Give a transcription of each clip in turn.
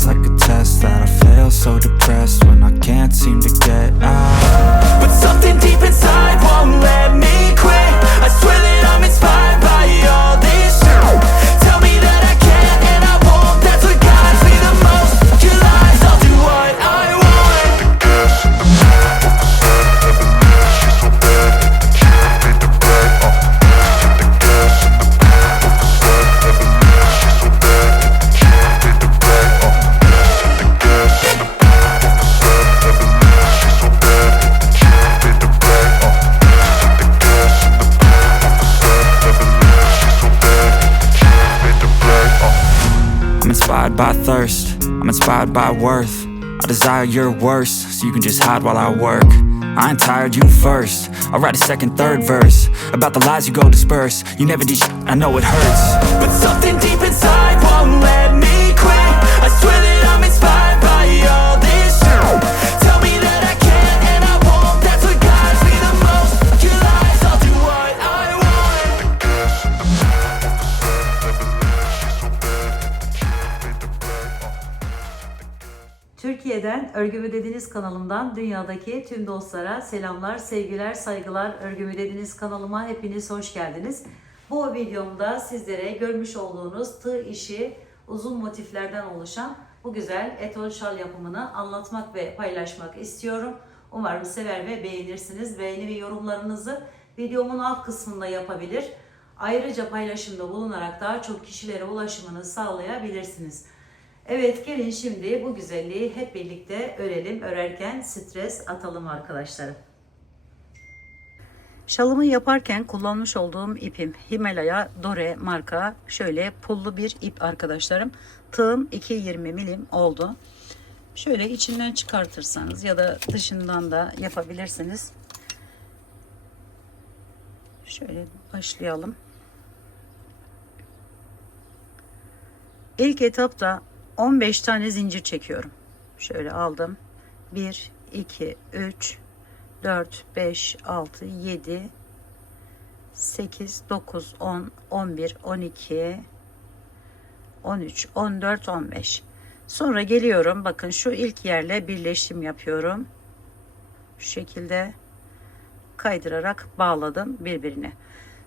feels like a test that I fail, so depressed when I can't seem to get out. But something deep inside won't let me quit. I swear that I'm inspired by all this shit. Tell me that I can't and I won't. That's what guides me the most. Your lies, I'll do what I want. Gas in the back of the sun, never leaves. She's so bad that the can't fade the bright. The gas in the back of the sun, never leaves. She's so bad that the can't fade the bright. The gas in the back of the sun, never leaves. She's so bad that the can't fade the bright. The gas in the back of the sun, never leaves. She's so bad that the can't fade the bright. I'm inspired by thirst, I'm inspired by worth. I desire your worst, so you can just hide while I work. I ain't tired, you first. I'll write a second, third verse about the lies you go disperse. You never did shit, I know it hurts. But something deep inside won't let me quit. I swear that I'm inspired by all this shit. Tell me that I can't and I won't. That's what guides me the most. Your lies, I'll do what I want. The gas in the back of the sun, never leaves. She's so bad that the can't fade the bright. Türkiye'den Örgümü Dediniz kanalımdan dünyadaki tüm dostlara selamlar, sevgiler, saygılar. Örgümü Dediniz kanalıma hepiniz hoş geldiniz. Bu videomda sizlere görmüş olduğunuz tığ işi uzun motiflerden oluşan bu güzel etol şal yapımını anlatmak ve paylaşmak istiyorum. Umarım sever ve beğenirsiniz. Beğeni ve yorumlarınızı videomun alt kısmında yapabilir. Ayrıca paylaşımda bulunarak daha çok kişilere ulaşımını sağlayabilirsiniz. Evet, gelin şimdi bu güzelliği hep birlikte örelim. Örerken stres atalım arkadaşlarım. Şalımı yaparken kullanmış olduğum ipim Himalaya Dore marka şöyle pullu bir ip arkadaşlarım. Tığım 2,20 milim oldu. Şöyle içinden çıkartırsanız ya da dışından da yapabilirsiniz. Şöyle başlayalım. İlk etapta 15 tane zincir çekiyorum. Şöyle aldım. 1, 2, 3, 4, 5, 6, 7, 8, 9, 10, 11, 12, 13, 14, 15. Sonra geliyorum. Bakın şu ilk yerle birleşim yapıyorum. Şu şekilde kaydırarak bağladım birbirine.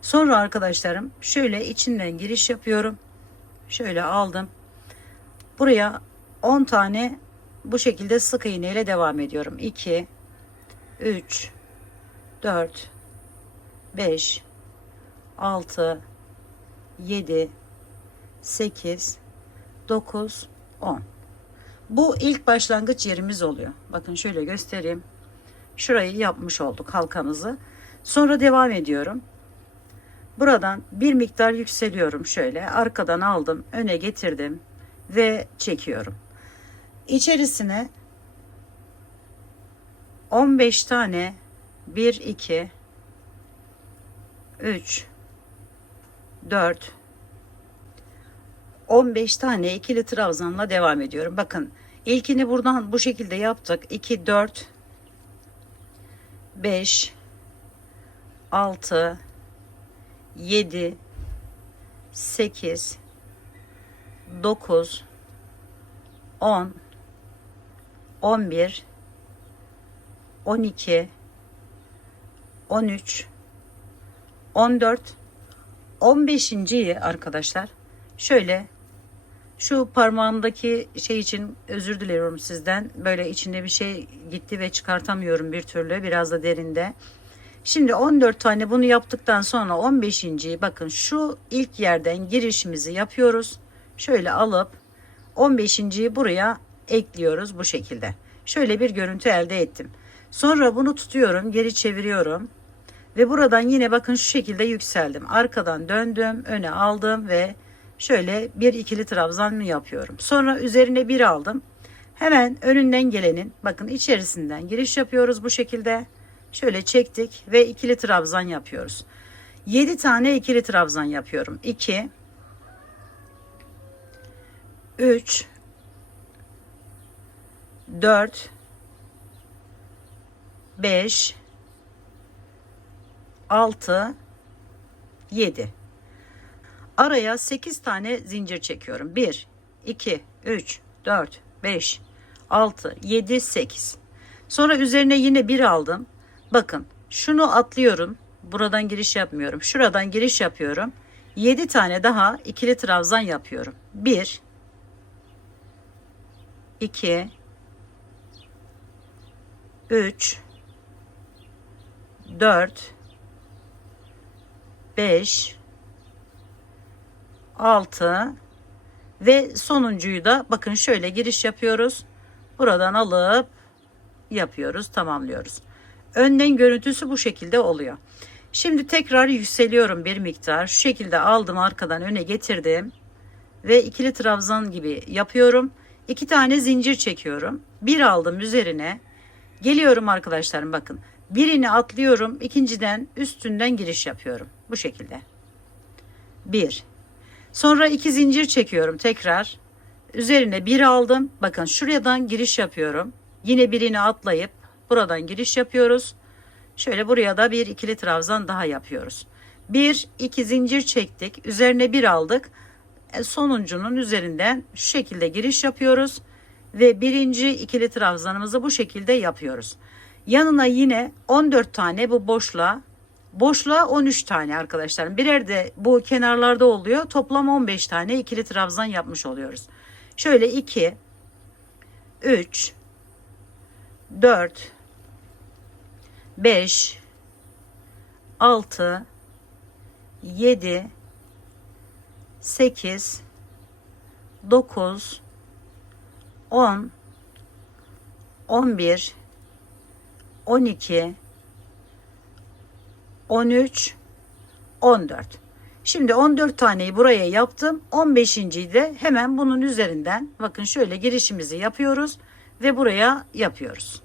Sonra arkadaşlarım şöyle içinden giriş yapıyorum. Şöyle aldım. Buraya 10 tane bu şekilde sık iğne ile devam ediyorum. 2, 3, 4, 5, 6, 7, 8, 9, 10. Bu ilk başlangıç yerimiz oluyor. Bakın şöyle göstereyim. Şurayı yapmış olduk, halkamızı. Sonra devam ediyorum. Buradan bir miktar yükseliyorum şöyle. Arkadan aldım, öne getirdim ve çekiyorum. İçerisine 15 tane 1, 2, 3, 4, 15 tane ikili trabzanla devam ediyorum. Bakın ilkini buradan bu şekilde yaptık. 2, 4, 5, 6, 7, 8, 9, 10, 11, 12, 13, 14, 15.yi arkadaşlar şöyle şu parmağımdaki şey için özür diliyorum sizden. Böyle içinde bir şey gitti ve çıkartamıyorum bir türlü. Biraz da derinde. Şimdi 14 tane bunu yaptıktan sonra 15.yi bakın şu ilk yerden girişimizi yapıyoruz. Şöyle alıp 15.yi buraya ekliyoruz bu şekilde. Şöyle bir görüntü elde ettim. Sonra bunu tutuyorum, geri çeviriyorum. Ve buradan yine bakın şu şekilde yükseldim. Arkadan döndüm, öne aldım ve şöyle bir ikili trabzan mı yapıyorum. Sonra üzerine bir aldım. Hemen önünden gelenin bakın içerisinden giriş yapıyoruz bu şekilde. Şöyle çektik ve ikili trabzan yapıyoruz. 7 tane ikili trabzan yapıyorum. 2, 3, 4, 5, 6, 7. Araya 8 tane zincir çekiyorum. 1, 2, 3, 4, 5, 6, 7, 8. Sonra üzerine yine 1 aldım. Bakın şunu atlıyorum. Buradan giriş yapmıyorum. Şuradan giriş yapıyorum. 7 tane daha ikili trabzan yapıyorum. 1, 2, 3, 4, 5, 6 ve sonuncuyu da bakın şöyle giriş yapıyoruz. Buradan alıp yapıyoruz, tamamlıyoruz. Önden görüntüsü bu şekilde oluyor. Şimdi tekrar yükseliyorum bir miktar. Şu şekilde aldım, arkadan öne getirdim ve ikili trabzan gibi yapıyorum. 2 tane zincir çekiyorum. Bir aldım üzerine. Geliyorum arkadaşlarım, bakın. Birini atlıyorum, ikinciden üstünden giriş yapıyorum. Bu şekilde. 1. Sonra 2 zincir çekiyorum tekrar. Üzerine 1 aldım. Bakın şuradan giriş yapıyorum. Yine birini atlayıp buradan giriş yapıyoruz. Şöyle buraya da bir ikili trabzan daha yapıyoruz. 1, 2 zincir çektik. Üzerine 1 aldık. Sonuncunun üzerinden şu şekilde giriş yapıyoruz. Ve birinci ikili trabzanımızı bu şekilde yapıyoruz. Yanına yine 14 tane bu boşluğa 13 tane arkadaşlarım. Birer de bu kenarlarda oluyor. Toplam 15 tane ikili trabzan yapmış oluyoruz. Şöyle 2, 3, 4, 5, 6, 7, 8, 9, 10, 11, 12, 13, 14. Şimdi 14 taneyi buraya yaptım. 15.yi de hemen bunun üzerinden bakın şöyle girişimizi yapıyoruz ve buraya yapıyoruz.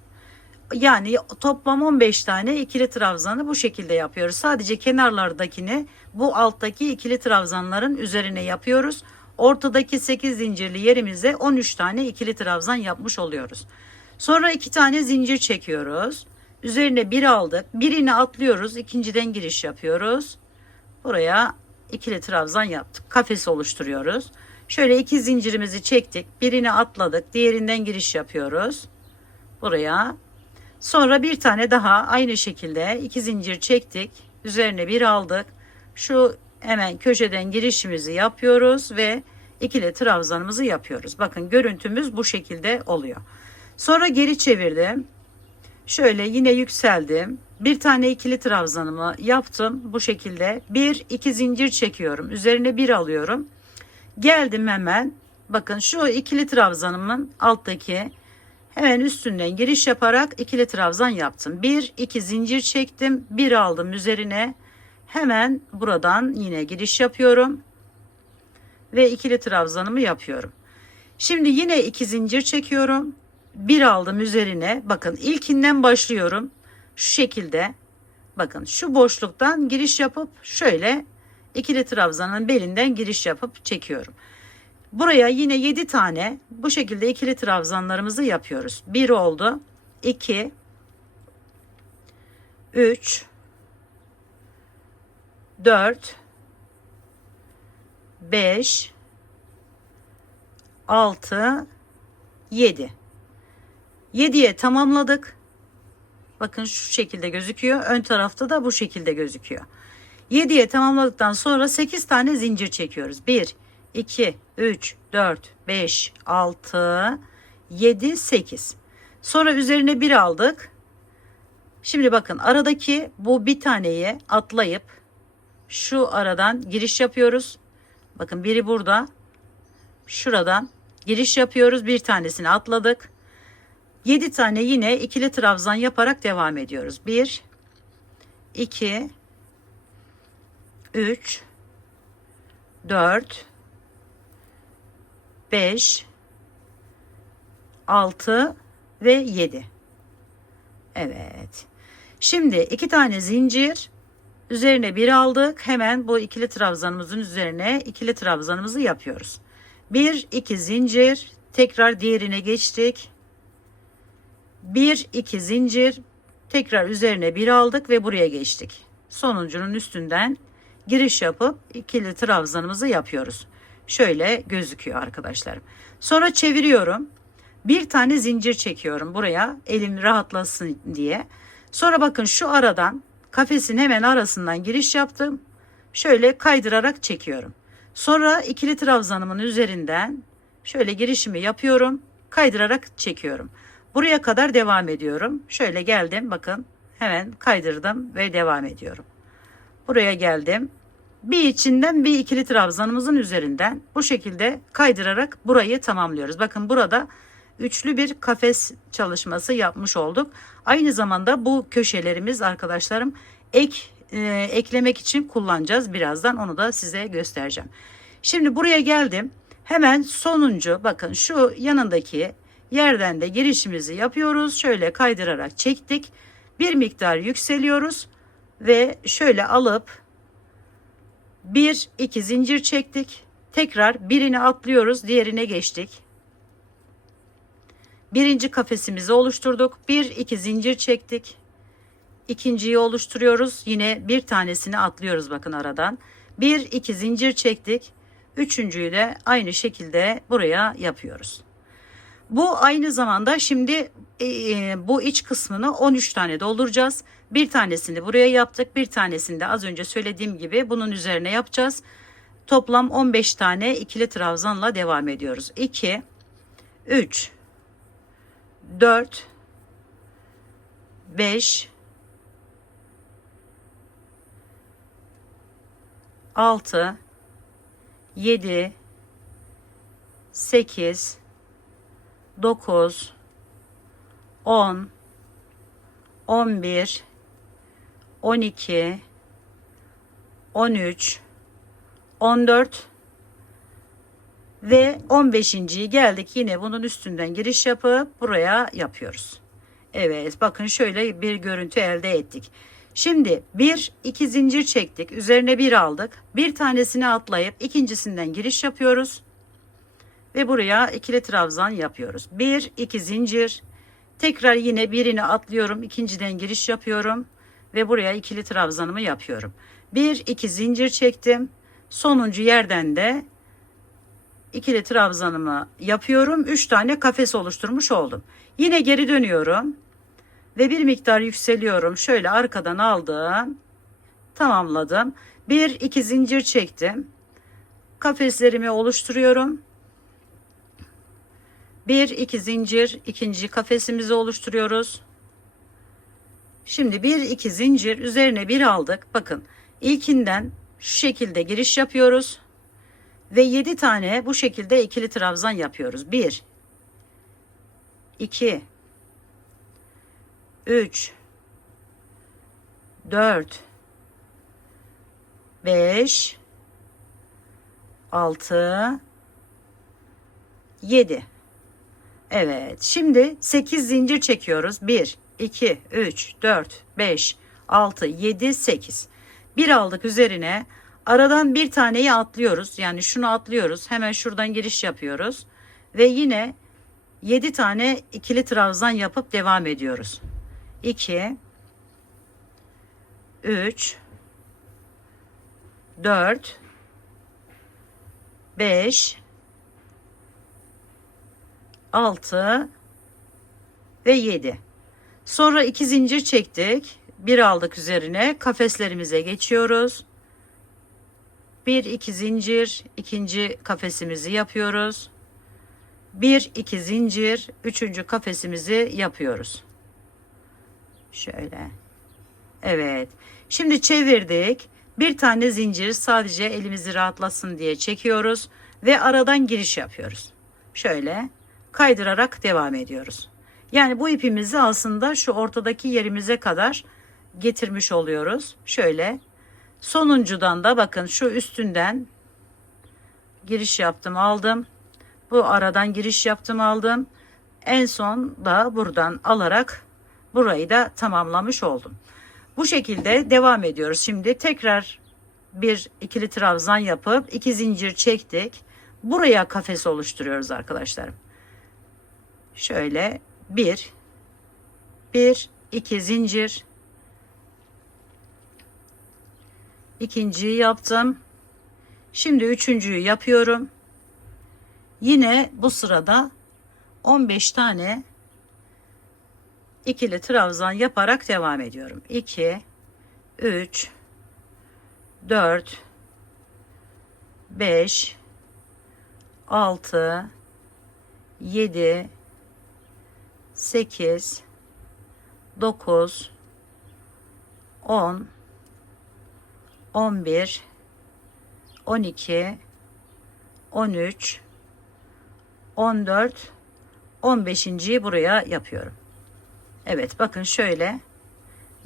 Yani toplam 15 tane ikili trabzanı bu şekilde yapıyoruz. Sadece kenarlardakini bu alttaki ikili trabzanların üzerine yapıyoruz. Ortadaki 8 zincirli yerimize 13 tane ikili trabzan yapmış oluyoruz. Sonra 2 tane zincir çekiyoruz. Üzerine 1 aldık. Birini atlıyoruz. İkinciden giriş yapıyoruz. Buraya ikili trabzan yaptık. Kafes oluşturuyoruz. Şöyle 2 zincirimizi çektik. Birini atladık. Diğerinden giriş yapıyoruz. Buraya. Sonra bir tane daha aynı şekilde 2 zincir çektik. Üzerine 1 aldık. Şu hemen köşeden girişimizi yapıyoruz ve ikili trabzanımızı yapıyoruz. Bakın görüntümüz bu şekilde oluyor. Sonra geri çevirdim. Şöyle yine yükseldim. Bir tane ikili trabzanımı yaptım. Bu şekilde 1, 2 zincir çekiyorum. Üzerine 1 alıyorum. Geldim hemen. Bakın şu ikili trabzanımın alttaki hemen üstünden giriş yaparak ikili trabzan yaptım. 1, 2 zincir çektim. 1 aldım üzerine. Hemen buradan yine giriş yapıyorum. Ve ikili trabzanımı yapıyorum. Şimdi yine 2 zincir çekiyorum. 1 aldım üzerine. Bakın ilkinden başlıyorum. Şu şekilde. Bakın şu boşluktan giriş yapıp şöyle ikili trabzanın belinden giriş yapıp çekiyorum. Buraya yine 7 tane bu şekilde ikili trabzanlarımızı yapıyoruz. 1 oldu. 2, 3, 4, 5, 6, 7. 7'ye tamamladık. Bakın şu şekilde gözüküyor. Ön tarafta da bu şekilde gözüküyor. 7'ye tamamladıktan sonra 8 tane zincir çekiyoruz. 1, 2, 3, 4, 5, 6, 7, 8. Sonra üzerine 1 aldık. Şimdi bakın aradaki bu bir taneyi atlayıp şu aradan giriş yapıyoruz. Bakın biri burada. Şuradan giriş yapıyoruz. Bir tanesini atladık. 7 tane yine ikili trabzan yaparak devam ediyoruz. 1, 2, 3, 4, 5, 6 ve 7. Evet. Şimdi 2 tane zincir. Üzerine 1 aldık. Hemen bu ikili trabzanımızın üzerine ikili trabzanımızı yapıyoruz. 1, 2 zincir. Tekrar diğerine geçtik. 1, 2 zincir. Tekrar üzerine 1 aldık ve buraya geçtik. Sonuncunun üstünden giriş yapıp ikili trabzanımızı yapıyoruz. Şöyle gözüküyor arkadaşlarım. Sonra çeviriyorum. Bir tane zincir çekiyorum buraya, elim rahatlasın diye. Sonra bakın şu aradan, kafesin hemen arasından giriş yaptım. Şöyle kaydırarak çekiyorum. Sonra ikili trabzanımın üzerinden şöyle girişimi yapıyorum. Kaydırarak çekiyorum. Buraya kadar devam ediyorum. Şöyle geldim, bakın hemen kaydırdım ve devam ediyorum. Buraya geldim. Bir içinden bir ikili trabzanımızın üzerinden bu şekilde kaydırarak burayı tamamlıyoruz. Bakın burada üçlü bir kafes çalışması yapmış olduk. Aynı zamanda bu köşelerimiz arkadaşlarım eklemek için kullanacağız. Birazdan onu da size göstereceğim. Şimdi buraya geldim. Hemen sonuncu, bakın şu yanındaki yerden de girişimizi yapıyoruz. Şöyle kaydırarak çektik. Bir miktar yükseliyoruz ve şöyle alıp bir iki zincir çektik. Tekrar birini atlıyoruz, diğerine geçtik. Birinci kafesimizi oluşturduk. Bir iki zincir çektik. İkinciyi oluşturuyoruz. Yine bir tanesini atlıyoruz bakın aradan. Bir iki zincir çektik. Üçüncüyü de aynı şekilde buraya yapıyoruz. Bu aynı zamanda şimdi bu iç kısmını 13 tane dolduracağız. Bir tanesini buraya yaptık. Bir tanesini de az önce söylediğim gibi bunun üzerine yapacağız. Toplam 15 tane ikili trabzanla devam ediyoruz. 2, 3, 4, 5, 6, 7, 8, 9, 10, 11, 12, 13, 14 ve 15.yi geldik. Yine bunun üstünden giriş yapıp buraya yapıyoruz. Evet, bakın şöyle bir görüntü elde ettik. Şimdi bir iki zincir çektik. Üzerine bir aldık. Bir tanesini atlayıp ikincisinden giriş yapıyoruz. Ve buraya ikili trabzan yapıyoruz. Bir iki zincir. Tekrar yine birini atlıyorum. İkinciden giriş yapıyorum. Ve buraya ikili trabzanımı yapıyorum. Bir iki zincir çektim. Sonuncu yerden de ikili trabzanımı yapıyorum. 3 tane kafes oluşturmuş oldum. Yine geri dönüyorum. Ve bir miktar yükseliyorum. Şöyle arkadan aldım. Tamamladım. Bir iki zincir çektim. Kafeslerimi oluşturuyorum. Bir iki zincir, ikinci kafesimizi oluşturuyoruz. Şimdi bir iki zincir üzerine bir aldık. Bakın ilkinden şu şekilde giriş yapıyoruz. Ve 7 tane bu şekilde ikili trabzan yapıyoruz. 1, 2, 3, 4, 5, 6, 7. Evet, şimdi 8 zincir çekiyoruz. 1, 2, 3, 4, 5, 6, 7, 8. Bir aldık üzerine. Aradan bir taneyi atlıyoruz. Yani şunu atlıyoruz. Hemen şuradan giriş yapıyoruz. Ve yine 7 tane ikili trabzan yapıp devam ediyoruz. 2, 3, 4, 5, 6 ve 7. Sonra 2 zincir çektik. Bir aldık üzerine. Kafeslerimize geçiyoruz. 1 2 zincir, ikinci kafesimizi yapıyoruz. 1 2 zincir, üçüncü kafesimizi yapıyoruz. Şöyle. Evet. Şimdi çevirdik. Bir tane zincir sadece elimizi rahatlasın diye çekiyoruz ve aradan giriş yapıyoruz. Şöyle kaydırarak devam ediyoruz. Yani bu ipimizi aslında şu ortadaki yerimize kadar getirmiş oluyoruz. Şöyle sonuncudan da bakın şu üstünden giriş yaptım, aldım. Bu aradan giriş yaptım, aldım. En son da buradan alarak burayı da tamamlamış oldum. Bu şekilde devam ediyoruz. Şimdi tekrar bir ikili trabzan yapıp 2 zincir çektik. Buraya kafes oluşturuyoruz arkadaşlarım. Şöyle 1 2 zincir, ikinciyi yaptım. Şimdi üçüncüyü yapıyorum. Yine bu sırada 15 tane ikili trabzan yaparak devam ediyorum. 2, 3, 4, 5, 6, 7, 8, 9, 10, 11, 12, 13, 14, 15.yi buraya yapıyorum. Evet, bakın şöyle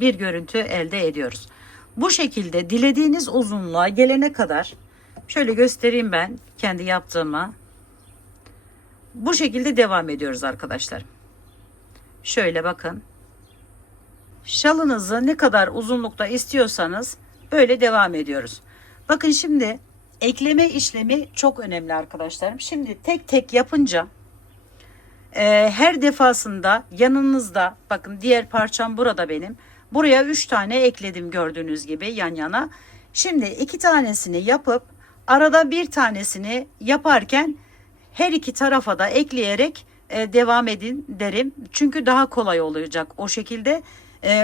bir görüntü elde ediyoruz. Bu şekilde dilediğiniz uzunluğa gelene kadar şöyle göstereyim ben kendi yaptığımı. Bu şekilde devam ediyoruz arkadaşlar. Şöyle bakın. Şalınızı ne kadar uzunlukta istiyorsanız böyle devam ediyoruz. Bakın şimdi ekleme işlemi çok önemli arkadaşlarım. Şimdi tek tek yapınca her defasında yanınızda, bakın diğer parçam burada benim. Buraya 3 tane ekledim gördüğünüz gibi yan yana. Şimdi 2 tanesini yapıp arada bir tanesini yaparken her iki tarafa da ekleyerek devam edin derim. Çünkü daha kolay olacak o şekilde.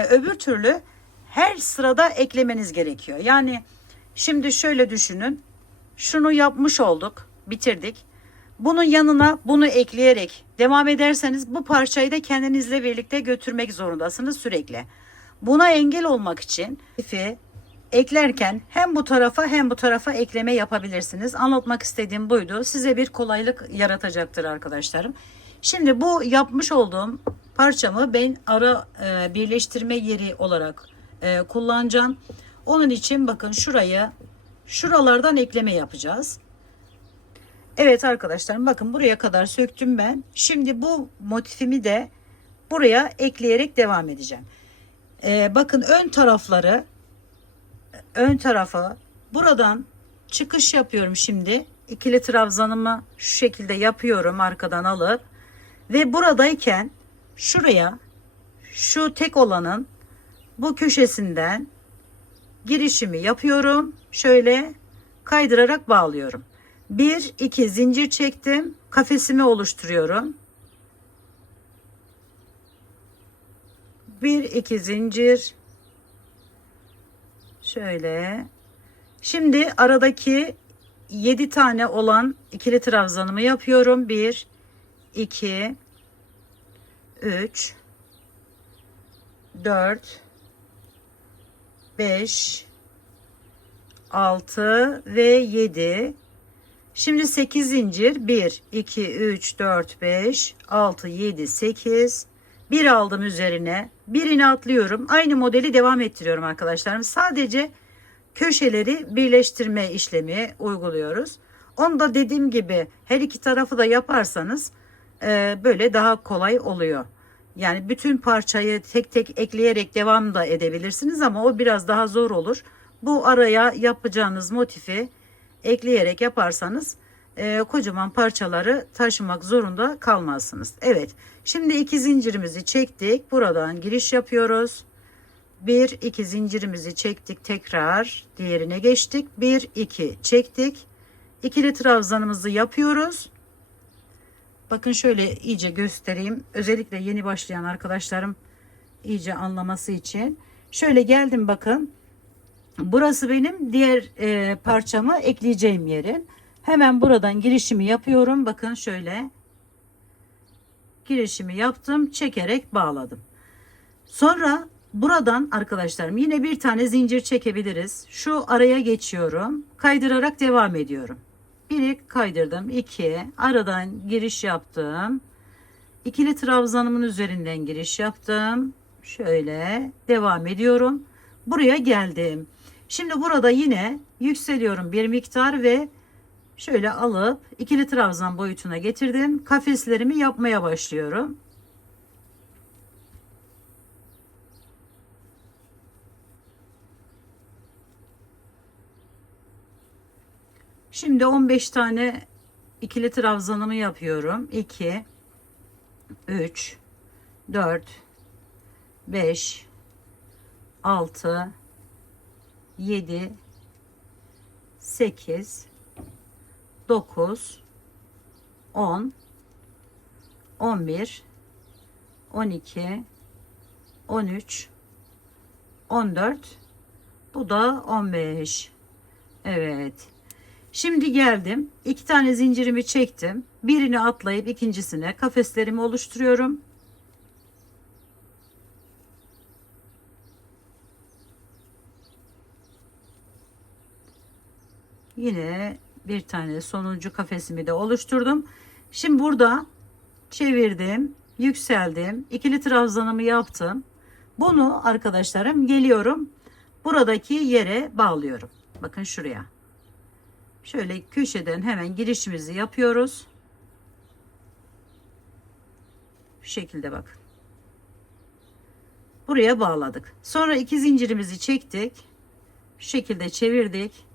Öbür türlü her sırada eklemeniz gerekiyor. Yani şimdi şöyle düşünün. Şunu yapmış olduk, bitirdik. Bunun yanına bunu ekleyerek devam ederseniz bu parçayı da kendinizle birlikte götürmek zorundasınız sürekli. Buna engel olmak için ipi eklerken hem bu tarafa hem bu tarafa ekleme yapabilirsiniz. Anlatmak istediğim buydu. Size bir kolaylık yaratacaktır arkadaşlarım. Şimdi bu yapmış olduğum parçamı ben ara birleştirme yeri olarak kullanacağım. Onun için bakın şuralardan ekleme yapacağız. Evet arkadaşlar, bakın buraya kadar söktüm ben. Şimdi bu motifimi de buraya ekleyerek devam edeceğim. Bakın ön tarafa buradan çıkış yapıyorum şimdi. İkili trabzanımı şu şekilde yapıyorum arkadan alıp ve buradayken şuraya, şu tek olanın bu köşesinden girişimi yapıyorum. Şöyle kaydırarak bağlıyorum. 1 2 zincir çektim. Kafesimi oluşturuyorum. 1 2 zincir. Şöyle. Şimdi aradaki 7 tane olan ikili trabzanımı yapıyorum. 1 2 3 4 5 6 ve 7. Şimdi 8 zincir. 1 2 3 4 5 6 7 8. Bir aldım üzerine. Birini atlıyorum. Aynı modeli devam ettiriyorum arkadaşlarım. Sadece köşeleri birleştirme işlemi uyguluyoruz. Onu da dediğim gibi her iki tarafı da yaparsanız böyle daha kolay oluyor. Yani bütün parçayı tek tek ekleyerek devam da edebilirsiniz ama o biraz daha zor olur. Bu araya yapacağınız motifi ekleyerek yaparsanız kocaman parçaları taşımak zorunda kalmazsınız. Evet, şimdi 2 zincirimizi çektik. Buradan giriş yapıyoruz. 1 2 zincirimizi çektik, tekrar diğerine geçtik. 1 2 çektik. İkili trabzanımızı yapıyoruz. Bakın şöyle iyice göstereyim. Özellikle yeni başlayan arkadaşlarım iyice anlaması için. Şöyle geldim, bakın. Burası benim diğer parçamı ekleyeceğim yerin. Hemen buradan girişimi yapıyorum. Bakın şöyle girişimi yaptım. Çekerek bağladım. Sonra buradan arkadaşlarım yine bir tane zincir çekebiliriz. Şu araya geçiyorum. Kaydırarak devam ediyorum. 1'i kaydırdım. 2 aradan giriş yaptım. İkili trabzanımın üzerinden giriş yaptım. Şöyle devam ediyorum. Buraya geldim. Şimdi burada yine yükseliyorum bir miktar ve şöyle alıp ikili trabzan boyutuna getirdim. Kafeslerimi yapmaya başlıyorum. Şimdi 15 tane ikili trabzanımı yapıyorum. 2 3 4 5 6 7 8 9 10, 11, 12, 13, 14. Bu da 15. Evet. Şimdi geldim. 2 tane zincirimi çektim. Birini atlayıp ikincisine kafeslerimi oluşturuyorum. Yine bir tane sonuncu kafesimi de oluşturdum. Şimdi burada çevirdim, yükseldim. İkili trabzanımı yaptım. Bunu arkadaşlarım geliyorum. Buradaki yere bağlıyorum. Bakın şuraya. Şöyle köşeden hemen girişimizi yapıyoruz. Şu şekilde bakın. Buraya bağladık. Sonra 2 zincirimizi çektik. Şu şekilde çevirdik.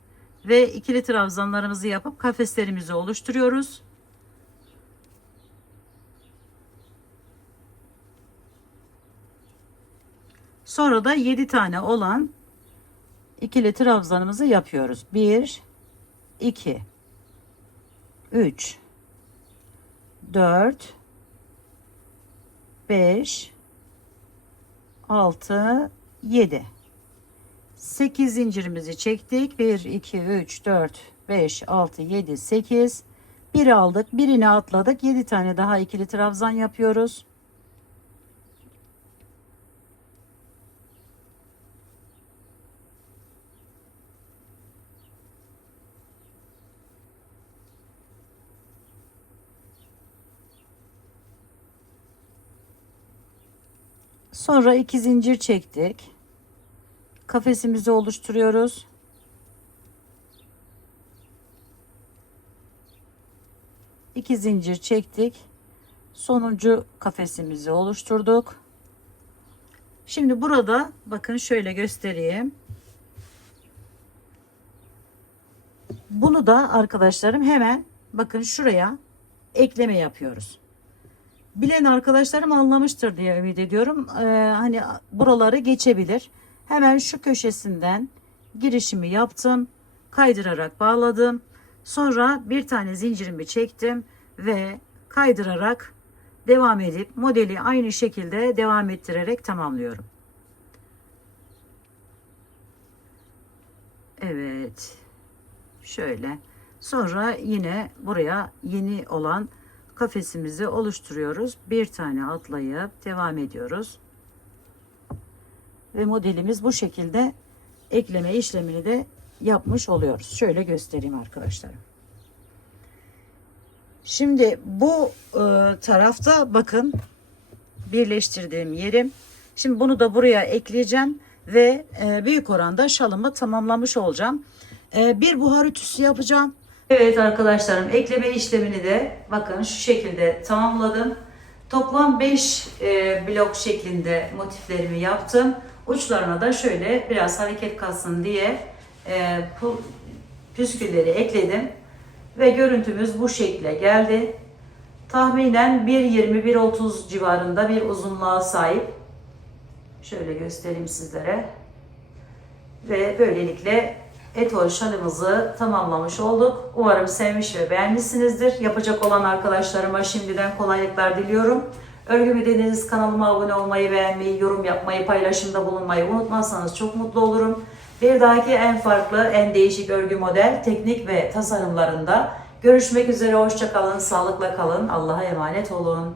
Ve ikili trabzanlarımızı yapıp kafeslerimizi oluşturuyoruz. Sonra da 7 tane olan ikili trabzanımızı yapıyoruz. 1, 2, 3, 4, 5, 6, 7. 8 zincirimizi çektik. 1, 2, 3, 4, 5, 6, 7, 8. Bir aldık. Birini atladık. 7 tane daha ikili trabzan yapıyoruz. Sonra 2 zincir çektik. Kafesimizi oluşturuyoruz. İki zincir çektik. Sonuncu kafesimizi oluşturduk. Şimdi burada bakın şöyle göstereyim. Bunu da arkadaşlarım hemen bakın şuraya ekleme yapıyoruz. Bilen arkadaşlarım anlamıştır diye ümit ediyorum. Hani buraları geçebilir. Hemen şu köşesinden girişimi yaptım. Kaydırarak bağladım. Sonra bir tane zincirimi çektim ve kaydırarak devam edip modeli aynı şekilde devam ettirerek tamamlıyorum. Evet. Şöyle. Sonra yine buraya yeni olan kafesimizi oluşturuyoruz. Bir tane atlayıp devam ediyoruz. Ve modelimiz bu şekilde ekleme işlemini de yapmış oluyoruz. Şöyle göstereyim arkadaşlarım. Şimdi bu tarafta bakın birleştirdiğim yerim. Şimdi bunu da buraya ekleyeceğim ve büyük oranda şalımı tamamlamış olacağım. Bir buhar ütüsü yapacağım. Evet arkadaşlarım, ekleme işlemini de bakın şu şekilde tamamladım. Toplam 5 blok şeklinde motiflerimi yaptım. Uçlarına da şöyle biraz hareket kalsın diye püskülleri ekledim. Ve görüntümüz bu şekle geldi. Tahminen 1.20-1.30 civarında bir uzunluğa sahip. Şöyle göstereyim sizlere. Ve böylelikle etol şalımızı tamamlamış olduk. Umarım sevmiş ve beğenmişsinizdir. Yapacak olan arkadaşlarıma şimdiden kolaylıklar diliyorum. Örgümü Deniz kanalıma abone olmayı, beğenmeyi, yorum yapmayı, paylaşımda bulunmayı unutmazsanız çok mutlu olurum. Bir dahaki en farklı, en değişik örgü model, teknik ve tasarımlarında görüşmek üzere. Hoşça kalın, sağlıkla kalın. Allah'a emanet olun.